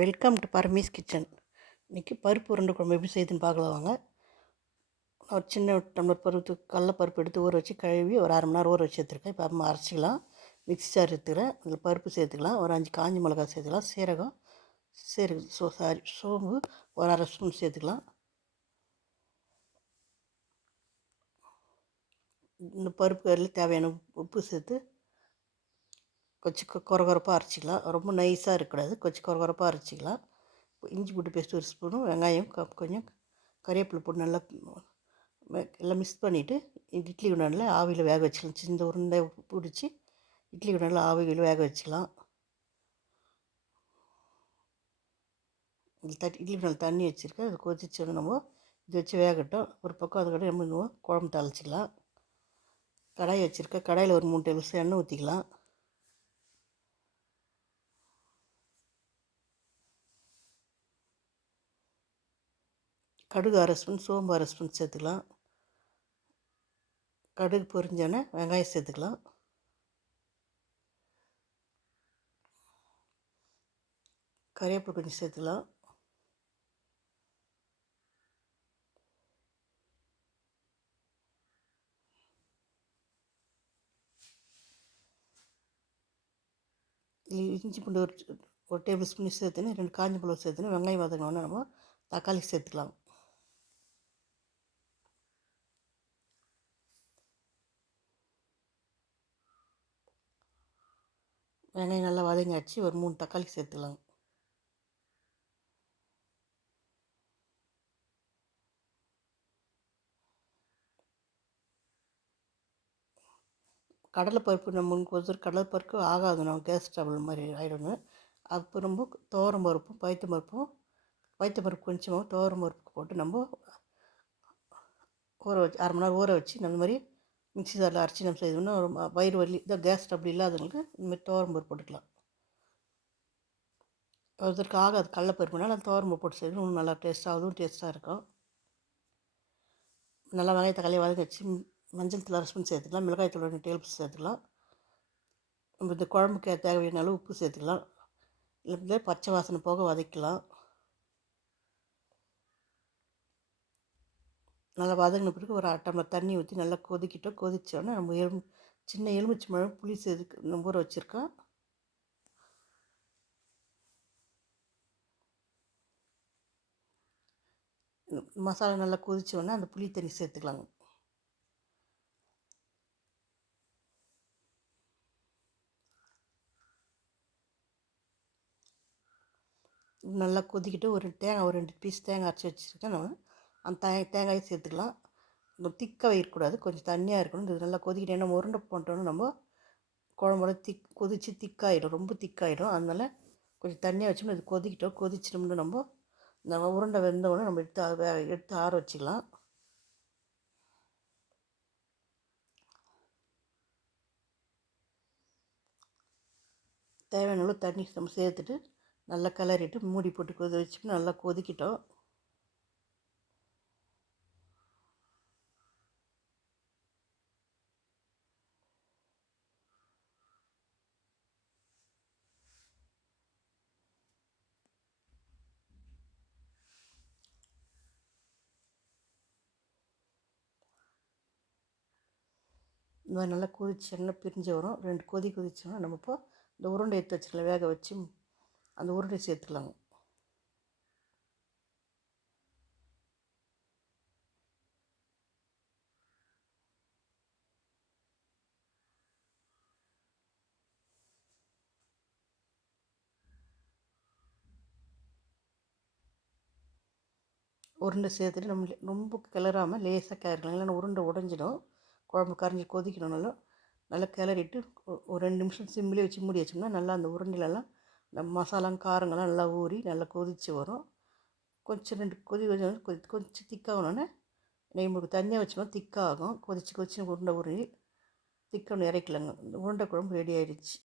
Welcome to பரமீஸ் kitchen. இன்றைக்கி பருப்பு உருண்டை குழம்பு எப்படி செய்யுதுன்னு பார்க்கலாம் வாங்க. ஒரு சின்ன டம்ளர் பருப்பு கடலப்பருப்பு எடுத்து ஊற வச்சு கழுவி ஒரு அரை மணி நேரம் ஊற வச்சு எடுத்துருக்கேன். இப்போ அம்மா அரைச்சிக்கலாம். மிக்ஸி ஜார் எடுத்துக்கிறேன். அதில் பருப்பு சேர்த்துக்கலாம். ஒரு 5 காஞ்சி மிளகாய் சேர்த்துக்கலாம். சோம்பு ஒரு அரை ஸ்பூன் சேர்த்துக்கலாம். இந்த பருப்பு கறியில் தேவையான உப்பு சேர்த்து கொஞ்சம் கொரகொரப்பாக அரைச்சிக்கலாம். ரொம்ப நைஸாக இருக்கக்கூடாது, கொஞ்சம் கொரகொரப்பாக அரைச்சிக்கலாம். இஞ்சி பூண்டு பேஸ்ட் ஒரு ஸ்பூனும், வெங்காயம் கொஞ்சம், கறிவேப்பிலை போட்டு நல்லா எல்லாம் மிக்ஸ் பண்ணிவிட்டு இட்லி குண்டானில் ஆவியில் வேக வச்சுக்கலாம். சின்ன உருண்டை பிடிச்சி இட்லி குண்டானில் ஆவியில் வேக வச்சுக்கலாம். இட்லி குண்டானில் தண்ணி வச்சுருக்கேன். அது கொதிச்சோன்னு நம்ம இது வச்சு வேகட்டும். ஒரு பக்கம் அதுக்கப்புறம் நம்ம குழம்பு தாளிச்சிக்கலாம். கடாய் வச்சுருக்கேன். கடாயில் ஒரு 3 டேபிள் ஸ்பூன் எண்ணெய் ஊற்றிக்கலாம். கடுகு அரை ஸ்பூன், சோம்பு அரை ஸ்பூன் சேர்த்துக்கலாம். கடுகு பொரிஞ்சோன்னே வெங்காயம் சேர்த்துக்கலாம். கறிவேப்பிலை கொஞ்சம் சேர்த்துக்கலாம். இஞ்சி பூண்டு ஒரு டேபிள் ஸ்பூன் சேர்த்துன்னு 2 காஞ்சி மிளகா சேர்த்துன்னு வெங்காயம் வதங்கினோன்னா நம்ம தக்காளி சேர்த்துக்கலாம். வெங்காயம் நல்லா வதங்கியாச்சு. ஒரு 3 தக்காளி சேர்த்துக்கலாம். கடலைப்பருப்பு நம்ம முன்கொசர் கடலைப்பருப்பு ஆகாது, நம்ம கேஸ் ட்ரபிள் மாதிரி ஆகிடணும். அப்போ ரொம்ப துவரம்பருப்பும் பருப்பு கொஞ்சமாக துவரம்பருப்பு போட்டு நம்ம ஊற வச்சு அரை மணி நேரம் ஊற வச்சு நம்ம மாதிரி மிக்ஸி ஜாரில் அரைச்சி நம்ம செய்தோம்னா வயிறு வலி இந்த கேஸ் ட்ரபிள் இல்லாதவங்களுக்கு இந்தமாதிரி துவரம்பருப்பு போட்டுக்கலாம். ஒருத்தருக்கு ஆகாது கடலைப்பருப்புனால துவரம்பருப்பு போட்டு செய்யணும், இன்னும் நல்லா டேஸ்ட்டாக இருக்கும். நல்லா வெங்காய தக்காளி வதக்கி வச்சு மஞ்சள் தூள் அரை ஸ்பூன் சேர்த்துக்கலாம். மிளகாய் தூள் 2 டேபிள் ஸ்பூன் சேர்த்துக்கலாம். நம்ம இந்த குழம்புக்கு தேவையான அளவு உப்பு சேர்த்துக்கலாம். இல்லை பச்சை வாசனை போக வதக்கலாம். நல்லா வதங்கின பிறகு ஒரு 1/2 டம்ளர் தண்ணி ஊற்றி நல்லா கொதித்தோடனே நம்ம சின்ன எலுமிச்சை பழம் புளி சேர்த்து நம்ம ஊற வச்சுருக்கோம். மசாலா நல்லா கொதித்தோடனே அந்த புளி தண்ணி சேர்த்துக்கலாங்க. நல்லா கொதிக்கிட்டு ஒரு 2 பீஸ் தேங்காய் அரைச்சி வச்சுருக்கேன். நான் அந்த தேங்காயை சேர்த்துக்கலாம். திக்காக இருக்கக்கூடாது, கொஞ்சம் தண்ணியாக இருக்கணும். இது நல்லா கொதிக்கிட்டு நம்ம உருண்டை போட்டோன்னு நம்ம குழம்போட கொதித்து திக்காயிடும், ரொம்ப திக்காயிடும். அதனால் கொஞ்சம் தண்ணியாக வச்சோம்னா இது கொதிச்சிட்டோம்னு நம்ம உருண்டை வெந்தவுடனே நம்ம எடுத்து ஆற வச்சுக்கலாம். தேவையான அளவு தண்ணி நம்ம சேர்த்துட்டு நல்லா கிளறிட்டு மூடி போட்டு வச்சுட்டு நல்லா கொதிக்கிட்டோம். இந்த மாதிரி நல்லா கொதிச்சு எண்ணெய் பிரிஞ்சு வரும். 2 கொதிச்சோன்னா நம்ம இப்போ இந்த உருண்டை எடுத்து வச்சுக்கலாம். வேக வச்சு அந்த உருண்டை சேர்த்துக்கலாங்க. உருண்டை சேர்த்துட்டு நம்ம ரொம்ப கிளறாமல் லேசாக கிளறிக்கலாம், இல்லைன்னா உருண்டை உடஞ்சிடும். குழம்பு கரைஞ்சி கொதிக்கணும். நல்லா கிளறிட்டு ஒரு 2 நிமிஷம் சிம்மிலே வச்சு மூடி வச்சோம்னா நல்லா அந்த உருண்டையிலலாம் நம்ம மசாலாம் காரங்கள்லாம் நல்லா ஊறி நல்லா கொதித்து வரும். கொஞ்சம் 2 கொஞ்சம் திக்காகணுன்னே நமக்கு தண்ணியாக வச்சோம்னா திக்காகும். கொதிச்சு உருண்டை உருளி திக்காக இறக்கலாங்க. இந்த உருண்டை குழம்பு ரெடி ஆகிடுச்சு.